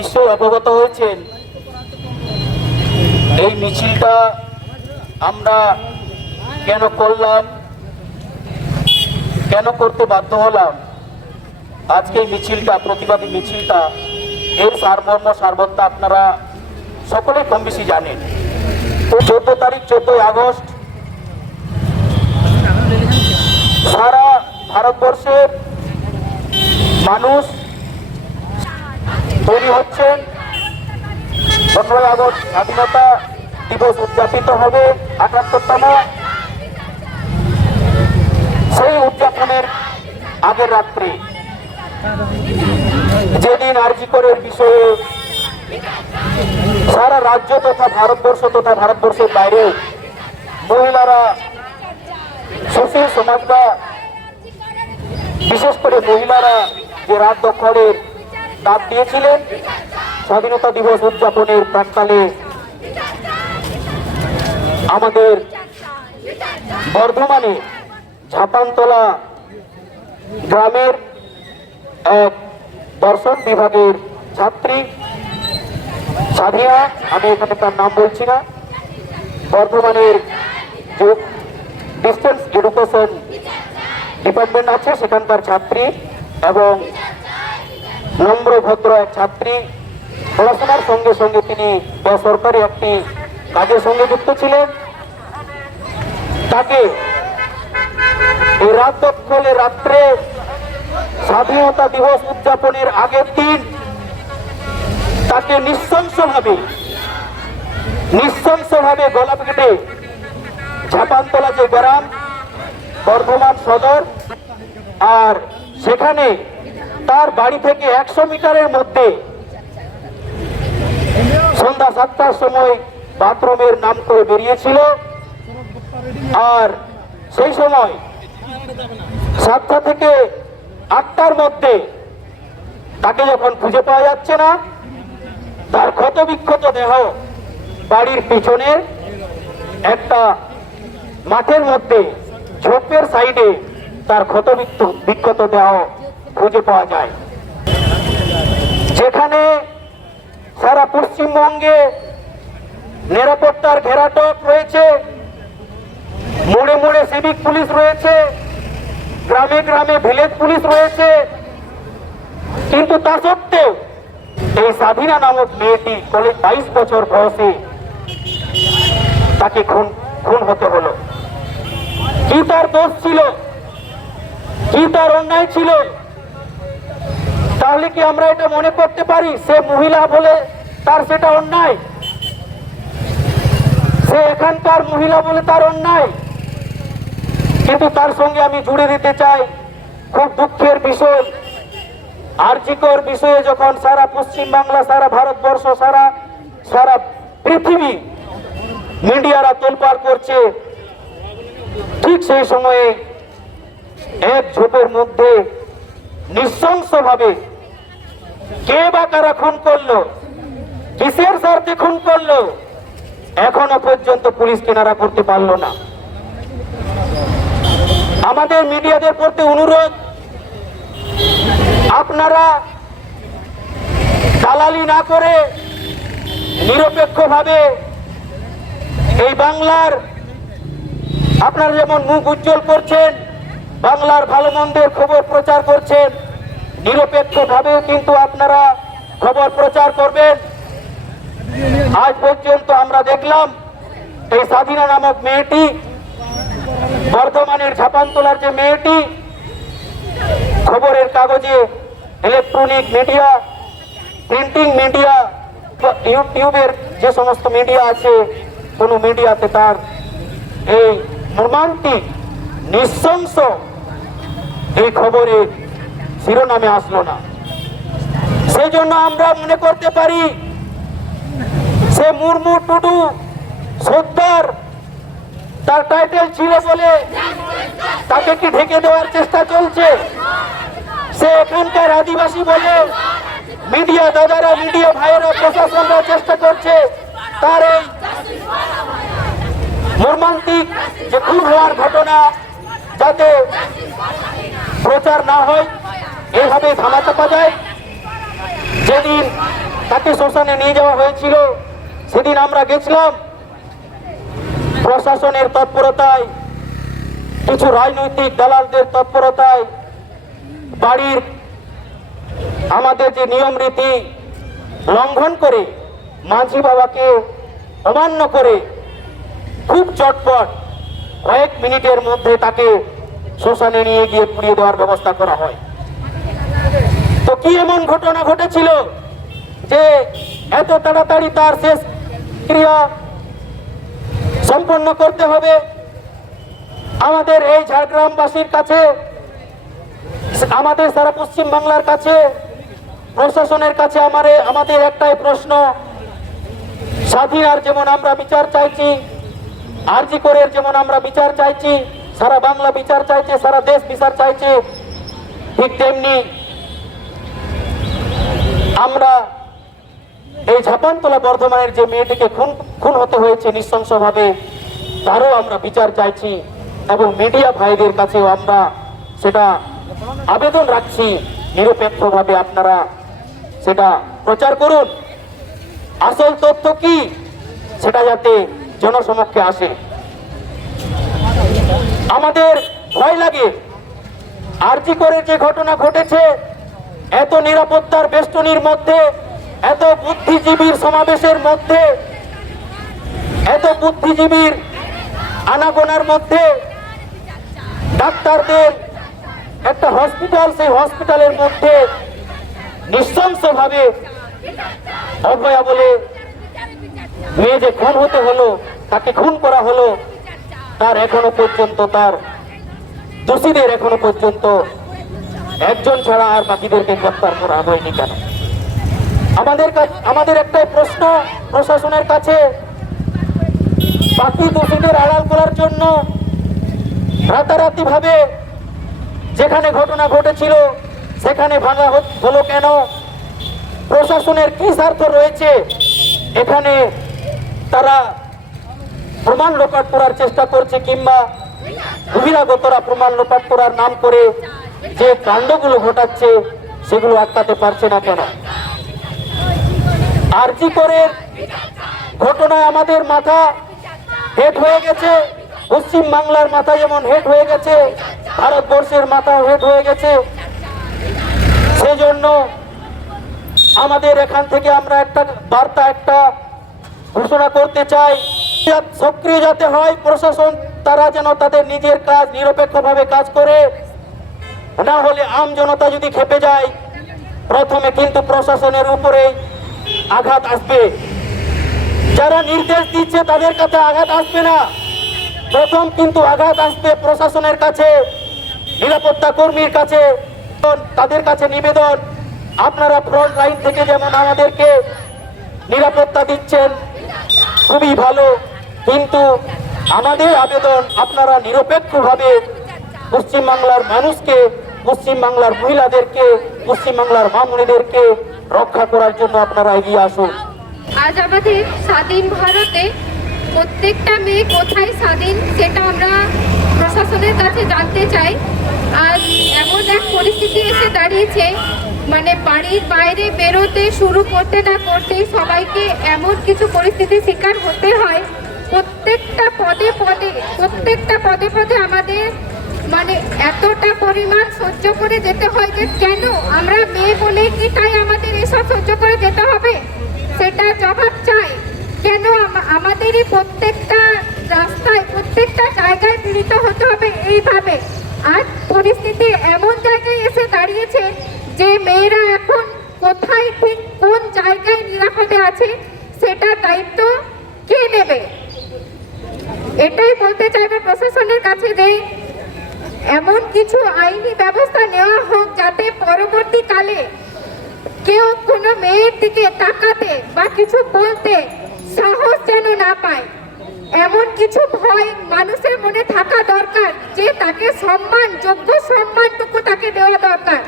নিশ্চয়ই অবগত হয়েছেন। এই মিছিলটা আমরা কেন করলাম? কেন করতে বাধ্য হলাম? আজকে এই মিছিলটা, প্রতিবাদী মিছিলটা, এর সারমর্ম সারবত্তা আপনারা সকলে কম বেশি জানেন। তো চোদ্দ তারিখ, চোদ্দই আগস্ট, সারা ভারতবর্ষের মানুষ তৈরি হচ্ছেন। পনেরোই আগস্ট স্বাধীনতা দিবস উদযাপিত হবে আটাত্তরতম। সেই উদযাপনের আগের রাত্রে যেদিন আরজিকরের বিষয়ে সারা রাজ্য তথা ভারতবর্ষ তথা ভারতবর্ষের বাইরে মহিলারা, সুশীল সমাজ বা বিশেষ করে মহিলারা যে রাত দখলের ডাক দিয়েছিলেন। স্বাধীনতা দিবস উদযাপনের প্রাককালে আমাদের বর্ধমানে ঝাপানতলা গ্রামের এক দর্শন বিভাগের ছাত্রী সাধিয়া, আমি এখানে তার নাম বলছি না, বর্ধমানের যে ডিস্টেন্স এডুকেশন ডিপার্টমেন্ট আছে, সেখানকার ছাত্রী এবং নম্র ভদ্র এক ছাত্রী। পড়াশোনার সঙ্গে সঙ্গে তিনি বেসরকারি একটি কাজের সঙ্গে যুক্ত ছিলেন। তাকে এই রাত রাত্রে স্বাধীনতা দিবস উদযাপনের আগের দিন তাকে নৃশংসভাবে নৃশংসভাবে গলা কেটে ঝাপানতলা যে গ্রাম, বর্ধমান সদর, আর সেখানে তার বাড়ি থেকে একশো মিটারের মধ্যে। সন্ধ্যা সাতটার সময় বাথরুমের নাম করে বেরিয়েছিল। আর সেই সময় সাতটা থেকে আটটার মধ্যে তাকে যখন খুঁজে পাওয়া যাচ্ছে না, তার ক্ষত বিক্ষত দেহ বাড়ির পিছনের একটা মাঠের মধ্যে ঝোপের সাইডে তার ক্ষতবিক্ষ বিক্ষত দেহ খুঁজে পাওয়া যায়। যেখানে সারা পশ্চিমবঙ্গে নিরাপত্তার ঘেরাটপ রয়েছে, মোড়ে মোড়ে সিভিক পুলিশ রয়েছে, গ্রামে গ্রামে ভিলেজ পুলিশ রয়েছে, কিন্তু তা সত্ত্বেও এই স্বাধীনা নামক মেয়েটি কলেজ বাইশ বছর বয়সে তাকে খুন খুন হতে হলো। কি তার দোষ ছিল? কি তার অন্যায় ছিল? তাহলে কি আমরা এটা মনে করতে পারি সে মহিলা বলে তার সেটা অন্যায়? সে এখানকার মহিলা বলে তার অন্যায়? কিন্তু তার সঙ্গে আমি জুড়ে দিতে চাই খুব দুঃখের বিষয়। আর্জিকর বিষয়ে যখন সারা পশ্চিম বাংলা সারা ভারতবর্ষ, সারা সারা পৃথিবী মিডিয়ারা তোলপাড় করছে, ঠিক সেই সময়ে এক ঝোপের মধ্যে নৃশংসভাবে কে বা কারা খুন করল? কিসের স্বার্থে খুন করল? এখনও পর্যন্ত পুলিশ কেনারা করতে পারল না। আমাদের মিডিয়াদের প্রতি অনুরোধ, আপনারা দালালি না করে নিরপেক্ষভাবে এই বাংলার, আপনারা যেমন মুখ উজ্জ্বল করছেন, বাংলার ভালো মন্দের খবর প্রচার করছেন নিরপেক্ষভাবেও কিন্তু আপনারা খবর প্রচার করবেন। আজ পর্যন্ত আমরা দেখলাম এই স্বাধীনা নামক মেয়েটি, বর্ধমানের ঝাপানতলার যে মেয়েটি, খবরের কাগজে ইলেকট্রনিক মিডিয়া প্রিন্টিং মিডিয়া ইউটিউবের যে সমস্ত মিডিয়া আছে, কোনো মিডিয়াতে তার এই মর্মান্তিক নৃশংস এই খবরে শিরোনামে আসলো না। সেই জন্য আমরা মনে করতে পারি, সে মুর্মু টুডু, সর্দার, তার টাইটেল ছিল বলে তাকে কি ঢেকে দেওয়ার চেষ্টা চলছে? সে এখানকার আদিবাসী বলে মিডিয়া দাদারা, মিডিয়া ভাইয়েরা, প্রশাসনরা চেষ্টা করছে তার এই মর্মান্তিক যে খুন হওয়ার ঘটনা যাতে প্রচার না হয়। এইভাবে ধামা চাপা যায়, যেদিন তাকে শ্মশানে নিয়ে যাওয়া হয়েছিল, সেদিন আমরা গেছিলাম। প্রশাসনের তৎপরতায়, কিছু রাজনৈতিক দালালদের তৎপরতায়, বাড়ির আমাদের যে নিয়ম রীতি লঙ্ঘন করে মাঝি বাবাকে অমান্য করে খুব চটপট কয়েক মিনিটের মধ্যে তাকে শ্মশানে নিয়ে গিয়ে পুড়িয়ে দেওয়ার ব্যবস্থা করা হয়। কি এমন ঘটনা ঘটেছিল যে এত তাড়াতাড়ি তার শেষ ক্রিয়া সম্পন্ন করতে হবে? আমাদের এই ঝাড়গ্রামবাসীর কাছে, আমাদের সারা পশ্চিম বাংলার কাছে, প্রশাসনের কাছে আমারে, আমাদের একটাই প্রশ্ন। স্বাধীন আর যেমন আমরা বিচার চাইছি, আরজি করের যেমন আমরা বিচার চাইছি, সারা বাংলা বিচার চাইছে, সারা দেশ বিচার চাইছে, ঠিক তেমনি আমরা এই ঝাপানতলা বর্ধমানের যে মেয়েটিকে খুন খুন হতে হয়েছে নৃশংসভাবে, তারও আমরা বিচার চাইছি এবং মিডিয়া ভাইদের কাছেও আমরা সেটা আবেদন রাখছি নিরপেক্ষভাবে আপনারা সেটা প্রচার করুন। আসল তথ্য কি? সেটা যাতে জনসমক্ষে আসে। আমাদের ভয় লাগে। আরজি করে যে ঘটনা ঘটেছে এত নিরাপত্তার বেষ্টনীর মধ্যে, এত বুদ্ধিজীবীর সমাবেশের মধ্যে, এত বুদ্ধিজীবীর আনাগোনার মধ্যে ডাক্তারদের একটা হসপিটাল, সেই হসপিটালের মধ্যে নৃশংসভাবে অভয়া বলে মেয়ে যে খুন হতে হলো, তাকে খুন করা হলো, তার এখনও পর্যন্ত, তার দোষীদের এখনও পর্যন্ত একজন ছাড়া আর বাকিদেরকে গ্রেপ্তার করা হয়নি কেন? আমাদের আমাদের একটা প্রশ্ন প্রশাসনের কাছে। বাকি দোষীদের আড়াল করার জন্য রাতারাতি ভাবে যেখানে ঘটনা ঘটেছিল, সেখানে ভাঙা হলো কেন? প্রশাসনের কি স্বার্থ রয়েছে? এখানে তারা প্রমাণ লোপাট করার চেষ্টা করছে কিংবা বহিরাগতরা প্রমাণ লোপাট করার নাম করে যে কাণ্ডগুলো ঘটাচ্ছে, সেগুলো আটকাতে পারছে না কেন? আর আরজি করে ঘটনায় আমাদের মাথা হেট হয়ে গেছে, পশ্চিম বাংলার মাথা যেমন হেট হয়ে গেছে, ভারতবর্ষের মাথা হেট হয়ে গেছে। সেজন্য আমাদের এখান থেকে আমরা একটা বার্তা, একটা ঘোষণা করতে চাই। সক্রিয় যাতে হয়, প্রশাসন, তারা যেন তাদের নিজের কাজ নিরপেক্ষভাবে কাজ করে। না হলে আম জনতা যদি খেপে যায়, প্রথমে কিন্তু প্রশাসনের উপরে আঘাত আসবে। যারা নির্দেশ দিচ্ছে তাদের কাছে আঘাত আসবে না। প্রথম কিন্তু আঘাত আসবে প্রশাসনের কাছে, নিরাপত্তা কর্মীর কাছে। তাদের কাছে নিবেদন, আপনারা ফ্রন্ট লাইন থেকে যেমন আমাদেরকে নিরাপত্তা দিচ্ছেন, খুবই ভালো। কিন্তু আমাদের আবেদন আপনারা নিরপেক্ষভাবে পশ্চিমবাংলার মানুষকে পশ্চিমবাংলার মহিলাদেরকে, পশ্চিমবাংলার মামুনিদেরকে রক্ষা করার জন্য আপনারা এগিয়ে আসুন। আজ আমাদের স্বাধীন ভারতে প্রত্যেকটা মেয়ে কোথায় স্বাধীন সেটা আমরা প্রশাসনের কাছে জানতে চাই। আজ এমন এক পরিস্থিতি এসে দাঁড়িয়েছে মানে বাড়ির বাইরে বেরোতে শুরু করতে না করতেই সবাইকে এমন কিছু পরিস্থিতির শিকার হতে হয়। প্রত্যেকটা পদে পদে, প্রত্যেকটা পদে পদে আমাদের মানে এতটা পরিমাণ সহ্য করে যেতে হয় যে কেন? আমরা মেয়ে বলে কি তাই আমাদের এসব সহ্য করে যেতে হবে? সেটা জবাব চাই। কেন আমাদেরই প্রত্যেকটা রাস্তায়, প্রত্যেকটা জায়গায় পীড়িত হতে হবে এইভাবে? আর পরিস্থিতি এমন জায়গায় এসে দাঁড়িয়েছে যে মেয়েরা এখন কোথায় ঠিক কোন জায়গায় নিরাপদে আছে, সেটা দায়িত্ব কে নেবে? এটাই বলতে চাইবে প্রশাসনের কাছে যে এমন কিছু আইনি ব্যবস্থা নেওয়া হোক যাতে পরবর্তীকালে কেউ কোনো মেয়ের দিকে তাকাতে বা কিছু বলতে সাহস যেন না পায়। এমন কিছু ভয় মানুষের মনে থাকা দরকার যে তাকে সম্মান, যোগ্য সম্মানটুকু তাকে দেওয়া দরকার।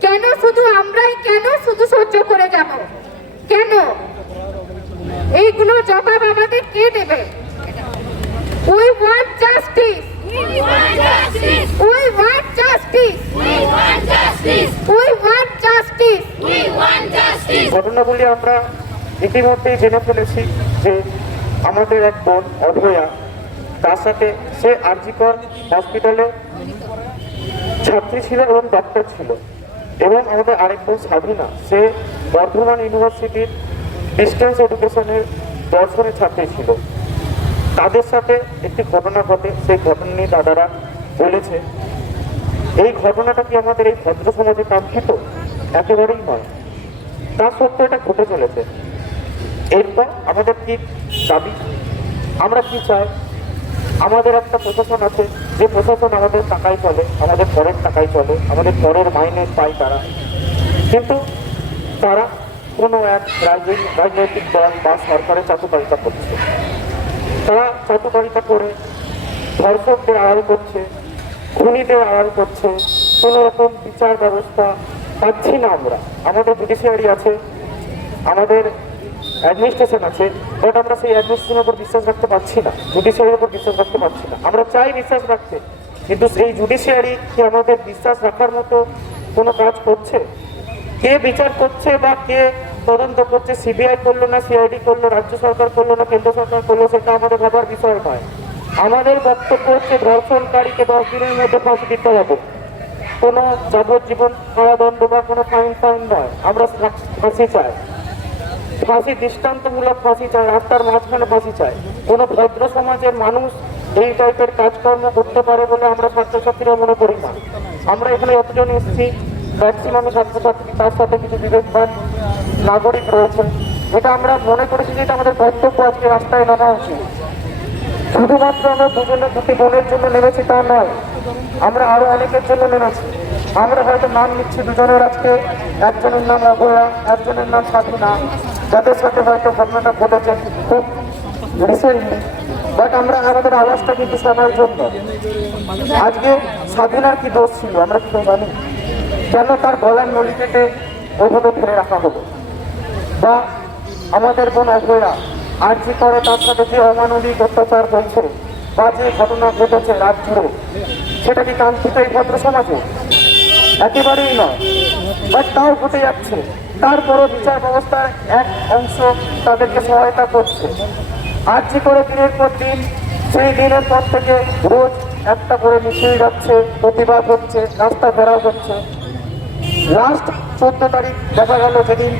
কেন শুধু আমরাই, কেন শুধু সহ্য করে যাব? কেন? এইগুলো জবাব আমাদের কে দেবে? We want justice We want justice. We want justice. We want justice. We want justice. We want justice. ঘটনাগুলি আমরা ইতিমধ্যেই জেনে ফেলেছি যে আমাদের এক বোন অভয়া তার সাথে সে আরজিকর হসপিটালে ছাত্রী ছিল এবং ডক্টর ছিল এবং আমাদের আরেক বোন স্বাধীনা সে বর্ধমান ইউনিভার্সিটির ডিস্টেন্স এডুকেশনের দর্শনের ছাত্রী ছিল তাদের সাথে একটি ঘটনা ঘটে, সেই ঘটনা নিয়ে দাদারা বলেছে, এই ঘটনাটা কি আমাদের এই ভদ্র সমাজে কাঙ্ক্ষিত? একেবারেই নয়। তা সত্ত্বেও এটা ঘটে চলেছে। এরপর আমাদের কি দাবি? আমরা কি চাই? আমাদের একটা প্রশাসন আছে, যে প্রশাসন আমাদের টাকায় চলে, আমাদের পরের টাকায় চলে, আমাদের পরের মাইনে পায় তারা। কিন্তু তারা কোনো এক রাজনৈতিক দল বা সরকারের চাতুকারিতা করছে। তারা চাতুকারিতা করে ধর্ষকদের আড়াল করছে খুনিদের আড়াল করছে। কোনো রকম বিচার ব্যবস্থা পাচ্ছি না আমরা। আমাদের জুডিশিয়ারি আছে, আমাদের অ্যাডমিনিস্ট্রেশন আছে বাট আমরা সেই অ্যাডমিনিস্ট্রেশনের উপর বিশ্বাস রাখতে পারছি না জুডিশিয়ারির উপর বিশ্বাস রাখতে পারছি না। আমরা চাই বিশ্বাস রাখতে, কিন্তু সেই জুডিশিয়ারি কি আমাদের বিশ্বাস রাখার মতো কোনো কাজ করছে? কে বিচার করছে বা কে তদন্ত করছে সিবিআই করল না সিআইডি করল, রাজ্য সরকার করল না, কেন্দ্র সরকার করল, সেটা আমাদের ভাবার বিষয় নয়। আমাদের বক্তব্য হচ্ছে ধর্ষণকারীকে দশ দিনের মধ্যে ফাঁসি দিতে হবে। কোনো যাবজ্জীবন কারাদণ্ড বা কোনো ফাইন ফাইন নয়। আমরা ফাঁসি চাই। ফাঁসি দৃষ্টান্তমূলক ফাঁসি চাই, রাস্তার মাঝখানে ফাঁসি চাই। কোনো ভদ্র সমাজের মানুষ এই টাইপের কাজকর্ম করতে পারে বলে আমরা ছাত্রছাত্রীরা মনে করি না। আমরা এখানে যতজন এসেছি। ম্যাক্সিমাম ছাত্রছাত্রী তার সাথে কিছু বিবেকবান নাগরিক রয়েছেন। এটা আমরা মনে করেছি যে এটা আমাদের কর্তব্য আজকে রাস্তায় নামা উচিত। শুধুমাত্র আমরা দুজনের দুটি বোনের জন্য নেমেছি তা নয়, আমরা আরও অনেকের জন্য নেমেছি। আমরা হয়তো নাম নিচ্ছি দুজনের আজকে, একজনের নাম অভয়া, একজনের নাম স্বাধীনা যাদের সাথে হয়তো ঘটনাটা ঘটেছে খুব রিসেন্টলি বাট আমরা আমাদের আওয়াজটা কিন্তু সবার জন্য। আজকে স্বাধীনার কি দোষ ছিল, আমরা কি জানি। কেন তার গলার কেটে ওইভাবে ফেলে রাখা হলো? বা আমাদের বোন অভয়া আর যে করে তার সাথে যে অমানবিক অত্যাচার হয়েছে বা যে ঘটনা ঘটেছে রাত জুড়ে, সেটা কি কাঙ্ক্ষিত এই ভদ্র সমাজে? একেবারেই নয়। বাট তাও ঘটে যাচ্ছে। তারপরও বিচার ব্যবস্থার এক অংশ তাদেরকে সহায়তা করছে। আর যে করে দিনের পর দিন, সেই দিনের পর থেকে রোজ একটা করে মিছিল যাচ্ছে, প্রতিবাদ হচ্ছে, রাস্তা ঘেরাও হচ্ছে। লাস্ট চোদ্দ তারিখ দেখা গেল যেদিন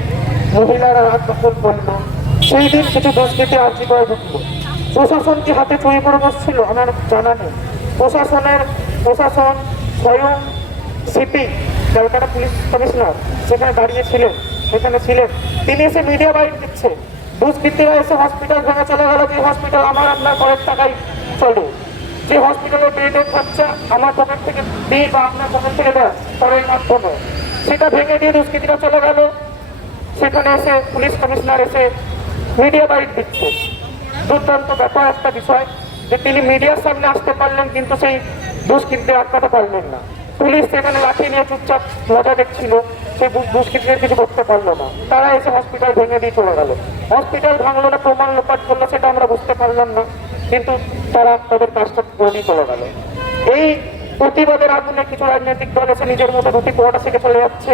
মহিলারা রাত দখল সেই দিন কিছু দুষ্কৃতি আর্জি করে ঢুকলো। প্রশাসন কি হাতে চুরি করে বসছিল আমার জানা নেই। প্রশাসনের প্রশাসন স্বয়ং সিপি ক্যালকাটা পুলিশ কমিশনার, সেখানে দাঁড়িয়ে ছিলেন সেখানে ছিলেন। তিনি এসে মিডিয়া বাইট দিচ্ছে। দুষ্কৃতীরা এসে হসপিটাল ভেঙে চলে গেল যে হসপিটাল আমার আপনার করের টাকায় চলে। যে হসপিটালে বেডের খরচা আমার পকেট থেকে দিই বা আপনার পকেট থেকে দেয় করের মাধ্যমে। সেটা ভেঙে দিয়ে দুষ্কৃতীরা চলে গেল। সেখানে এসে পুলিশ কমিশনার এসে মিডিয়া বাইট দিচ্ছে দুর্দান্ত ব্যাপার একটা বিষয় যে তিনি মিডিয়ার সামনে আসতে পারলেন, কিন্তু সেই দুষ্কৃতীদের আটকাতে পারলেন না। পুলিশ সেখানে লাঠি নিয়ে চুপচাপ মজা দেখছিল। দু- দুষ্কৃতীদের কিছু করতে পারল না। তারা এসে হসপিটাল ভেঙে দিয়ে চলে গেল। হসপিটাল ভাঙলো না প্রমাণ লোপাট করল, সেটা আমরা বুঝতে পারলাম না। কিন্তু তারা তাদের কাজটা করে চলে গেল। এই প্রতিবাদের আগুনে কিছু রাজনৈতিক দল এসে নিজের মতো দুটি কোয়াটা থেকে চলে যাচ্ছে।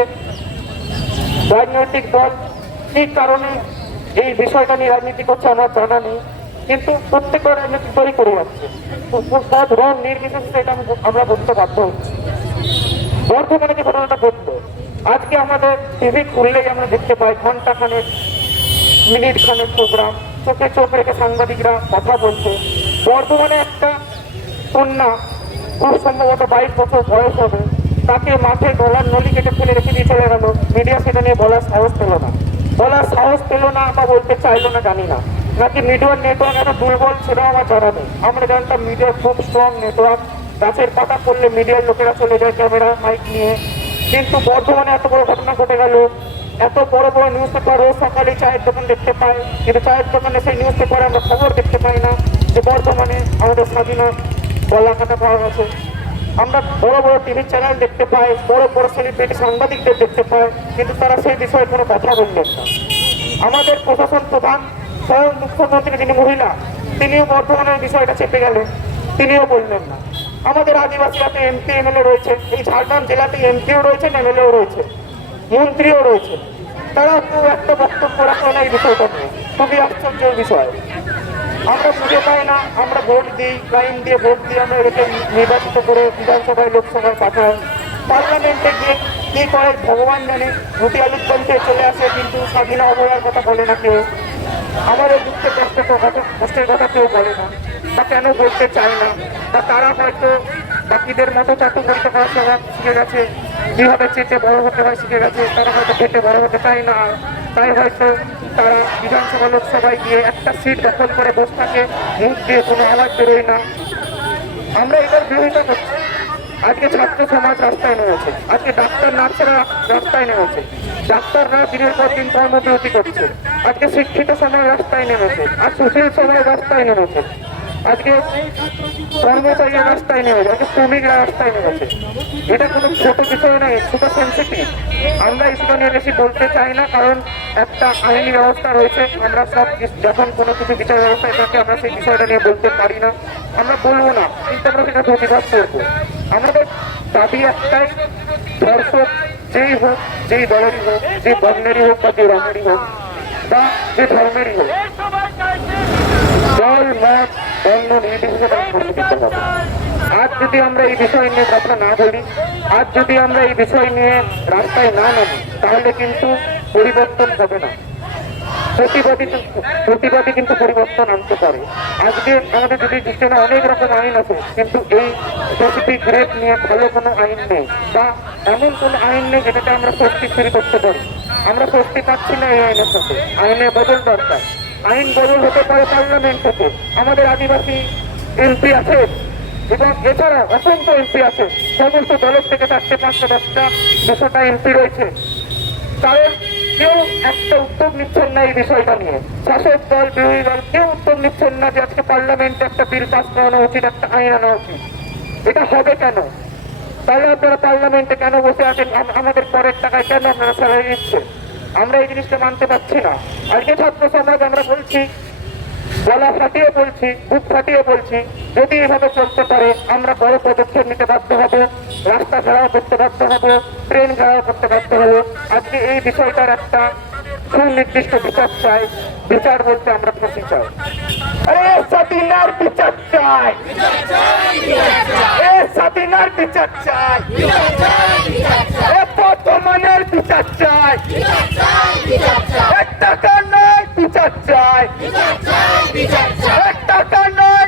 রাজনৈতিক দল কি কারণে এই বিষয়টা নিয়ে রাজনীতি করছে আমার জানা নেই, কিন্তু প্রত্যেকটা রাজনৈতিক দলই করে যাচ্ছে। পথ, রং, নির্বিশেষে এটা আমরা বলতে বাধ্য হচ্ছি। বর্ধমানে যে ঘটনাটা ঘটলো, আজকে আমাদের টিভি খুললেই আমরা দেখতে পাই ঘণ্টা খানেক মিনিট খানেক প্রোগ্রাম চোখে চোখ রেখে সাংবাদিকরা কথা বলছে। বর্ধমানে একটা কন্যা খুব সম্ভবত বাইশ বছর বয়স হবে। তাকে মাঠে গলার নলি কেটে ফেলে রেখে দিয়ে চলে গেল। মিডিয়া সেটা নিয়ে বলার সাহস পেল না। বলার সাহস পেল না, বা বলতে চাইলো না, জানি না। নাকি মিডিয়ার নেটওয়ার্ক এত দুর্বল সেটাও আমার জানা নেই। আমরা জানতাম মিডিয়ার খুব স্ট্রং নেটওয়ার্ক। গাছের পাতা পড়লে মিডিয়ার লোকেরা চলে যায় ক্যামেরা মাইক নিয়ে। কিন্তু বর্ধমানে এত বড় ঘটনা ঘটে গেল। এত বড় বড় নিউজ পেপার রোজ সকালে চায়ের দোকান দেখতে পাই কিন্তু চায়ের দোকানে সেই নিউজ পেপারে আমরা খবর দেখতে পাই না যে বর্ধমানে আমাদের স্বাধীন গলা কাটা পাওয়া গেছে। আমরা বড় বড় টিভি চ্যানেল দেখতে পাই, বড় বড় সেলিব্রিটি সাংবাদিকদের দেখতে পাই, কিন্তু তারা সেই বিষয়ে কোনো কথা বললেন না। আমাদের প্রশাসন প্রধান স্বয়ং মুখ্যমন্ত্রী যিনি মহিলা, তিনিও বর্ধমানের বিষয়টা চেপে গেলেন। তিনিও বললেন না। আমাদের আদিবাসীরা আদিবাসীরাতে এমপি এমএলএ রয়েছে। এই ঝাড়গ্রাম জেলাতে এমপিও রয়েছেন এমএলএও রয়েছে। মন্ত্রীও রয়েছে। তারা একটা বক্তব্য রাখে না এই বিষয়টা নিয়ে। খুবই আশ্চর্যের বিষয়। আমরা বুঝে পাই না, আমরা ভোট দিই, লাইন দিয়ে ভোট দিয়ে আমরা এটাকে নির্বাচিত করে বিধানসভায়, লোকসভায় পাঠাই। পার্লামেন্টে গিয়ে কি করে ভগবান জানে, রুটি আলুর খেয়ে চলে আসে, কিন্তু স্বাধীন অবয়ার কথা বলে না কেউ। আমাদের দুঃখের কথা, কষ্টের কথা কেউ বলে না, বা কেন বলতে চায় না, বা তারা হয়তো বাকিদের মতো চাকরি করতে করা স্বভাব শিখে গেছে যেভাবে চেটে বড় হতে হয় শিখে গেছে, তারা হয়তো খেটে বড় হতে চায় না, তাই হয়তো তারা বিধানসভা লোকসভায় গিয়ে একটা সিট দখল করে বসে থাকে, মুখ দিয়ে কোনো আওয়াজ বেরোয় না। আমরা এটার বিরোধিতা করছি। আজকে ছাত্র সমাজ রাস্তায় নেমেছে। আজকে ডাক্তার, নার্সেরা রাস্তায় নেমেছে। ডাক্তাররা দিনের পর দিন কর্মবিরতি করছে। আজকে শিক্ষিত সমাজ রাস্তায় নেমেছে। আর সুশীল সমাজ রাস্তায় নেমেছে। আজকে কর্মচারীরা রাস্তায় নেমেছে আজকে শ্রমিকরা রাস্তায় নেমেছে এটা কোনো ছোট বিষয় নয় ছোট সেন্সিটিভ আমরা ইস্যুটা নিয়ে বেশি বলতে চাই না, কারণ একটা আইনি ব্যবস্থা রয়েছে। আমরা সব যখন কোনো কিছু বিচার ব্যবস্থায় থাকে আমরা সেই বিষয়টা নিয়ে বলতে পারি না। আমরা বলব না, কিন্তু আমরা সেটা প্রতিবাদ করব। আমাদের দাবি একটাই, ধর্ষক যেই হোক, যেই দলেরই হোক, যে বর্ণেরই হোক বা যে রঙেরই হোক, বা যে ধর্মেরই হোক। দল, মত তাকে দিতে হবে আজ যদি আমরা এই বিষয় নিয়ে কথা না বলি, আজ যদি আমরা এই বিষয় নিয়ে রাস্তায় না নামি, তাহলে কিন্তু পরিবর্তন হবে না। প্রতিবাদী কিন্তু পরিবর্তন আনতে পারে। আজকে আমাদের যদি সিস্টেমে অনেক রকম আইন আছে, কিন্তু এই স্পেসিফিক রেট নিয়ে ভালো কোনো আইন নেই, বা এমন কোনো আইন নেই যেটাতে আমরা স্বস্তি ফিরে করতে পারি। আমরা স্বস্তি পাচ্ছি না এই আইনের সাথে। আইনের বদল দরকার। আইন বদল হতে পারে পার্লামেন্ট থেকে। আমাদের আদিবাসী এমপি আছে এবং এছাড়া অসংখ্য এমপি আছে। সমস্ত দলের থেকে চারটে, পাঁচটা, দশটা, দুশোটা এমপি রয়েছে। কারণ কেউ একটা উদ্যোগ নিচ্ছেন না এই বিষয়টা নিয়ে। শাসক দল, বিরোধী দল, কেউ উদ্যোগ নিচ্ছেন না যে আজকে পার্লামেন্টে একটা বিল পাস করানো উচিত, একটা আইন আনা উচিত। এটা হবে কেন? তাহলে আপনারা পার্লামেন্টে কেন বসে আছেন? আম- আমাদের পরের টাকায় কেন আপনারা স্যালারি দিচ্ছেন? আমরা এই জিনিসটা মানতে পারছি না। আজকে ছাত্র সমাজ আমরা বলছি গলা ফাটিয়ে বলছি, বুক ফাটিয়ে বলছি, যদি এভাবে চলতে পারে, আমরা বড় পদক্ষেপ নিতে বাধ্য হব, রাস্তা ঘেরাও করতে বাধ্য হব, ট্রেন ঘেরাও করতে বাধ্য হব। আজকে এই বিষয়টার একটা সুনির্দিষ্ট বিচার চাই, বিচার বলতে আমরা ফাঁসি চাই। আরে সাদিনার বিচার চাই। এ সাদিনার বিচার চাই। এ বর্তমানের বিচার চাই। এক টাকা নয় বিচার চাই। এক টাকা নয়